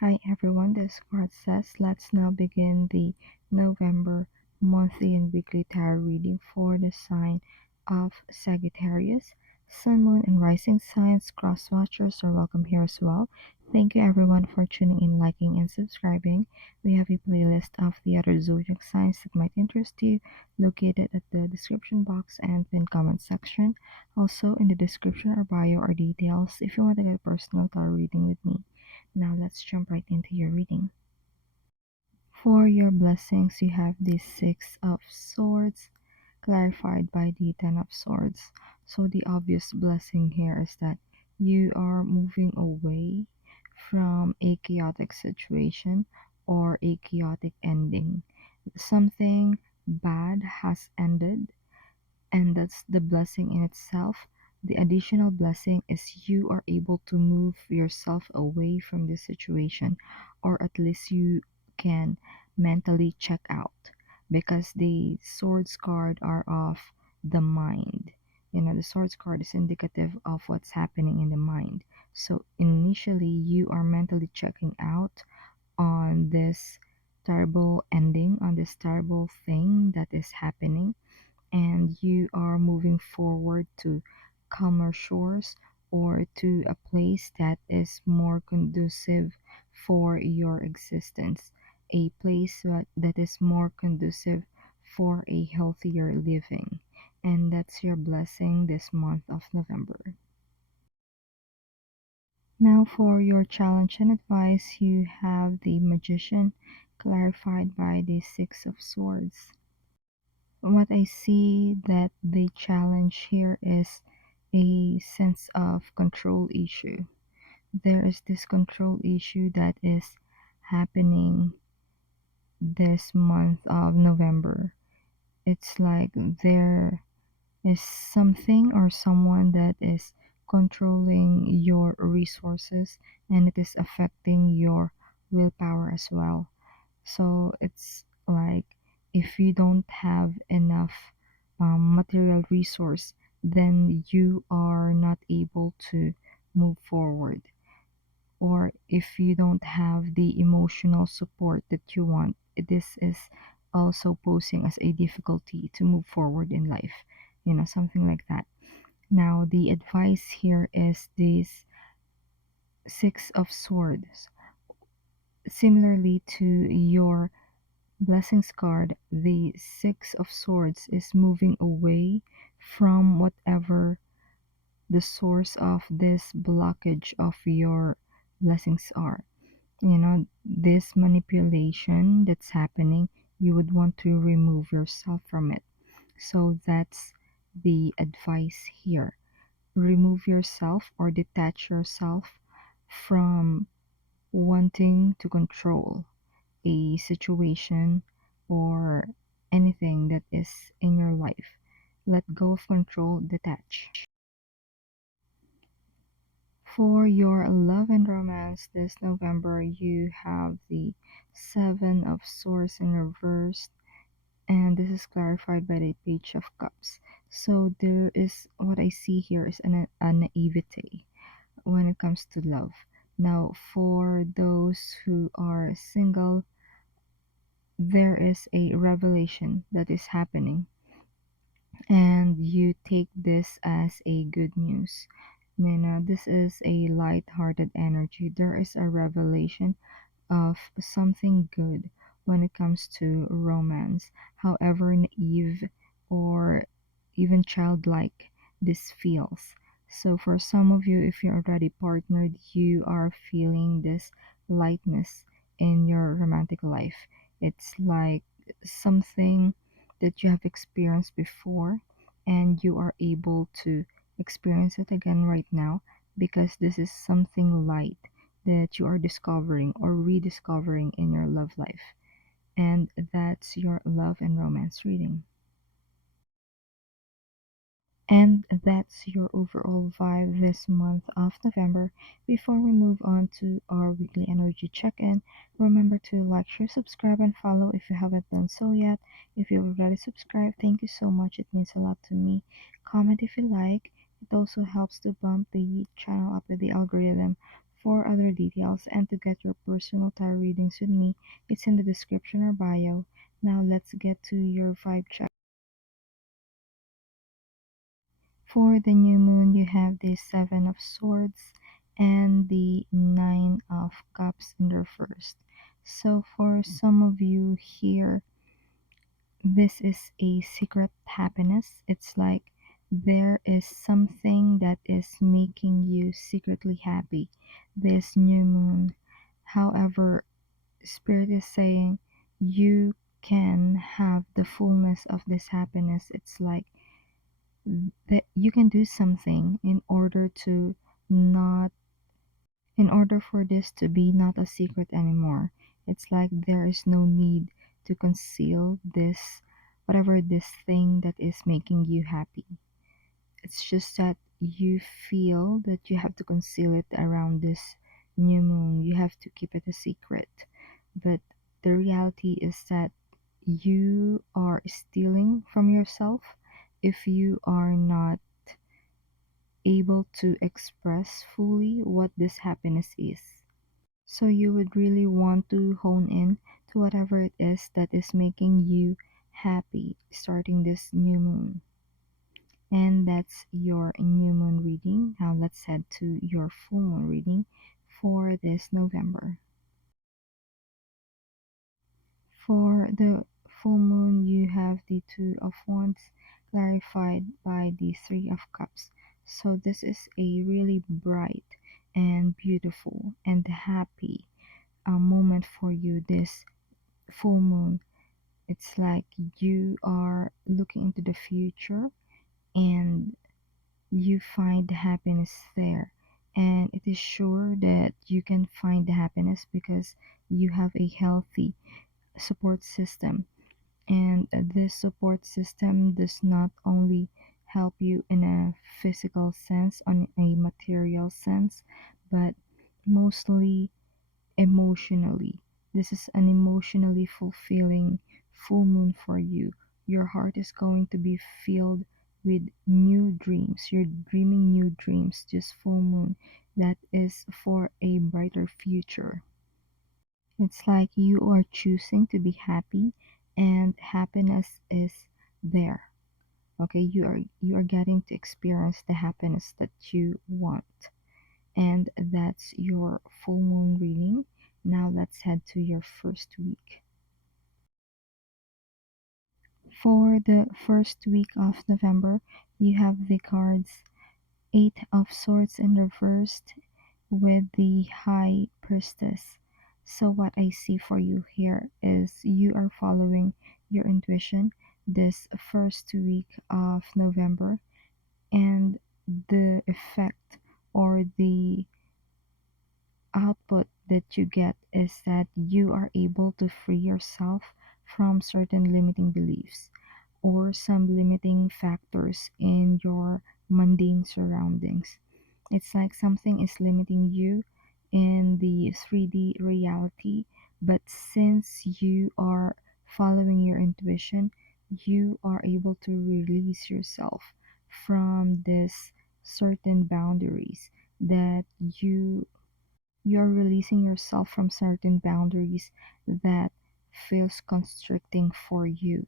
Hi everyone, this is CardSays. Let's now begin the November monthly and weekly tarot reading for the sign of Sagittarius. Sun, Moon, and Rising signs, cross watchers are welcome here as well. Thank you everyone for tuning in, liking, and subscribing. We have a playlist of the other zodiac signs that might interest you located at the description box and pinned comment section. Also, in the description or bio are details if you want to get a personal tarot reading with me. Now let's jump right into your reading. For your blessings, you have the Six of Swords, clarified by the Ten of Swords. So the obvious blessing here is that you are moving away from a chaotic situation or a chaotic ending. Something bad has ended, and that's the blessing in itself. The additional blessing is you are able to move yourself away from this situation, or at least you can mentally check out, because the swords card are of the mind. The swords card is indicative of what's happening in the mind. So initially you are mentally checking out on this terrible ending, on this terrible thing that is happening, and you are moving forward to calmer shores or to a place that is more conducive for your existence, a place that is more conducive for a healthier living. And that's your blessing this month of November. Now, for your challenge and advice, you have the Magician, clarified by the Six of Swords. What I see that the challenge here is a sense of control issue. There is this control issue that is happening this month of November. It's like there is something or someone that is controlling your resources, and it is affecting your willpower as well. So it's like if you don't have enough material resource, then you are not able to move forward. Or if you don't have the emotional support that you want, this is also posing as a difficulty to move forward in life, something like that. Now, the advice here is this Six of Swords. Similarly to your Blessings card, the Six of Swords is moving away from whatever the source of this blockage of your blessings are. This manipulation that's happening, you would want to remove yourself from it. So that's the advice here. Remove yourself or detach yourself from wanting to control a situation or anything that is in your life. Let go of control, detach. For your love and romance this November, you have the Seven of Swords in reverse, and this is clarified by the Page of Cups. So there is, what I see here is a naivete when it comes to love. Now, for those who are single, there is a revelation that is happening, and you take this as a good news. Nina, this is a light-hearted energy. There is a revelation of something good when it comes to romance, however naive or even childlike this feels. So, for some of you, if you're already partnered, you are feeling this lightness in your romantic life. It's like something that you have experienced before, and you are able to experience it again right now, because this is something light that you are discovering or rediscovering in your love life. And that's your love and romance reading. And that's your overall vibe this month of November. Before we move on to our weekly energy check-in, remember to like, share, subscribe, and follow if you haven't done so yet. If you've already subscribed, thank you so much. It means a lot to me. Comment if you like. It also helps to bump the channel up with the algorithm For other details and to get your personal tarot readings with me, it's in the description or bio. Now let's get to your vibe check. For the new moon, you have the Seven of Swords and the Nine of Cups in reverse. So for some of you here, this is a secret happiness. It's like there is something that is making you secretly happy this new moon. However, Spirit is saying you can have the fullness of this happiness. It's like that you can do something not in order for this to be not a secret anymore. It's like there is no need to conceal this, whatever this thing that is making you happy. It's just that you feel that you have to conceal it around this new moon. You have to keep it a secret. But the reality is that you are stealing from yourself if you are not able to express fully what this happiness is. So you would really want to hone in to whatever it is that is making you happy starting this new moon. And that's your new moon reading. Now let's head to your full moon reading for this November. For the full moon, you have the Two of Wands clarified by the Three of Cups. So this is a really bright and beautiful and happy moment for you this full moon. It's like you are looking into the future and you find the happiness there. And it is sure that you can find the happiness because you have a healthy support system. And this support system does not only help you in a physical sense, on a material sense, but mostly emotionally. This is an emotionally fulfilling full moon for you. Your heart is going to be filled with new dreams. You're dreaming new dreams this full moon that is for a brighter future. It's like you are choosing to be happy and happiness is there. Okay, you are getting to experience the happiness that you want. And that's your full moon reading. Now let's head to your first week. For the first week of November, you have the cards Eight of Swords in reversed with the High Priestess. So what I see for you here is you are following your intuition this first week of November, and the effect or the output that you get is that you are able to free yourself from certain limiting beliefs or some limiting factors in your mundane surroundings. It's like something is limiting you in the 3D reality, but since you are following your intuition, you are able to release yourself from this certain boundaries that you're releasing yourself from certain boundaries that feels constricting for you.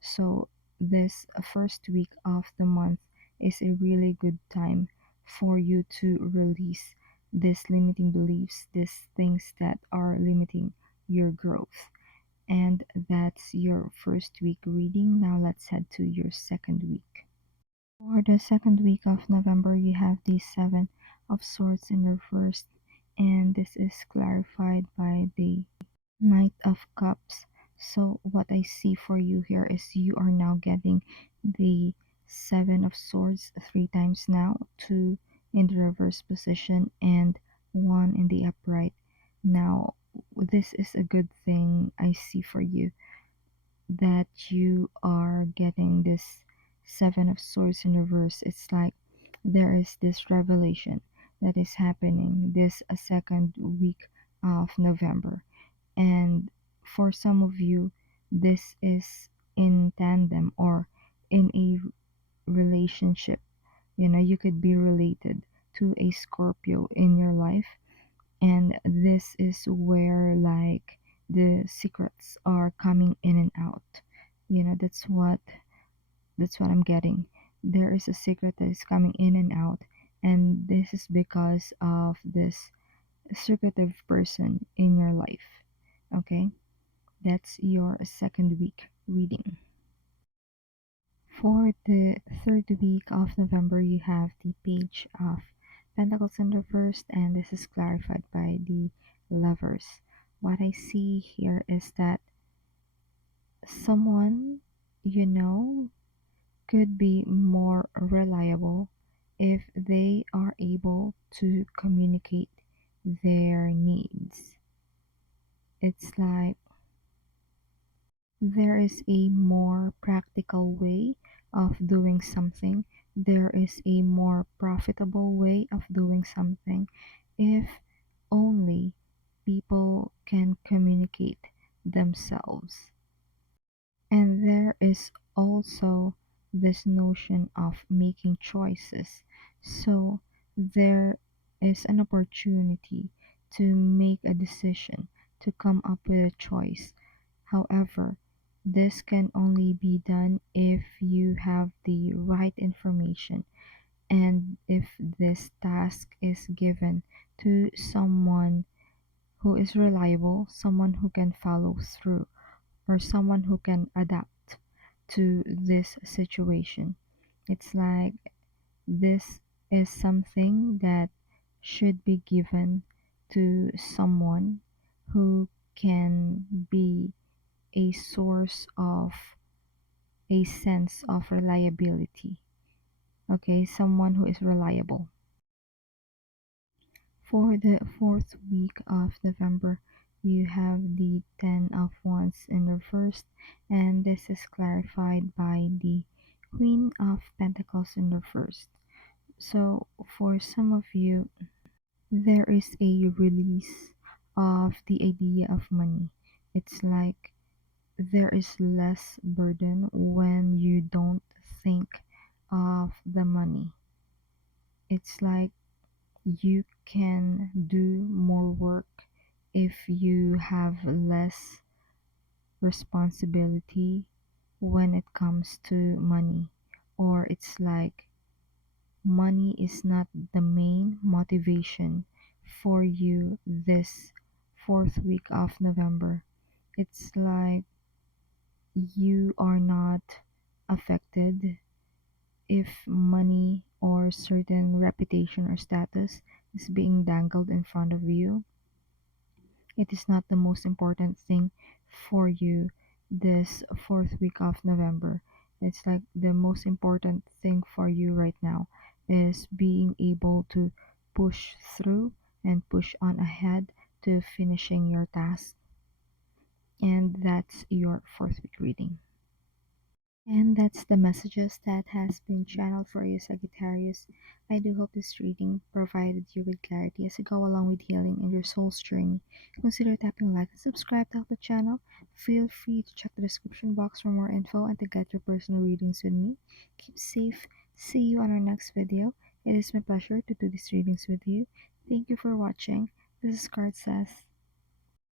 So this first week of the month is a really good time for you to release these limiting beliefs, these things that are limiting your growth. And that's your first week reading. Now let's head to your second week. For the second week of November, you have the Seven of Swords in reverse, and this is clarified by the Knight of Cups. So, what I see for you here is you are now getting the Seven of Swords three times now, two in the reverse position and one in the upright. Now, this is a good thing I see for you that you are getting this Seven of Swords in reverse. It's like there is this revelation that is happening this second week of November. And for some of you, this is in tandem or in a relationship. You know, you could be related to a Scorpio in your life, And this is where like the secrets are coming in and out. That's what I'm getting. There is a secret that is coming in and out, and this is because of this secretive person in your life. Okay, that's your second week reading. For the third week of November, you have the Page of Pentacles in reverse, and this is clarified by the Lovers. What I see here is that someone you know could be more reliable if they are able to communicate their needs. It's like there is a more practical way of doing something. There is a more profitable way of doing something if only people can communicate themselves. And there is also this notion of making choices. So there is an opportunity to make a decision, to come up with a choice. However, this can only be done if you have the right information and if this task is given to someone who is reliable, someone who can follow through, or someone who can adapt to this situation. It's like this is something that should be given to someone who can be a source of a sense of reliability. Okay, someone who is reliable. For the fourth week of November, you have the Ten of Wands in reverse, and this is clarified by the Queen of Pentacles in reverse. So, for some of you, there is a release of the idea of money. It's like there is less burden when you don't think of the money. It's like you can do more work if you have less responsibility when it comes to money. Or it's like money is not the main motivation for you this fourth week of November. It's like you are not affected if money or certain reputation or status is being dangled in front of you. It is not the most important thing for you this fourth week of November. It's like the most important thing for you right now is being able to push through and push on ahead to finishing your task. And that's your fourth week reading. And that's the messages that has been channeled for you, Sagittarius. I do hope this reading provided you with clarity as you go along with healing in your soul's journey. Consider tapping like and subscribe to help the channel. Feel free to check the description box for more info and to get your personal readings with me. Keep safe. See you on our next video. It is my pleasure to do these readings with you. Thank you for watching. This is CardSays.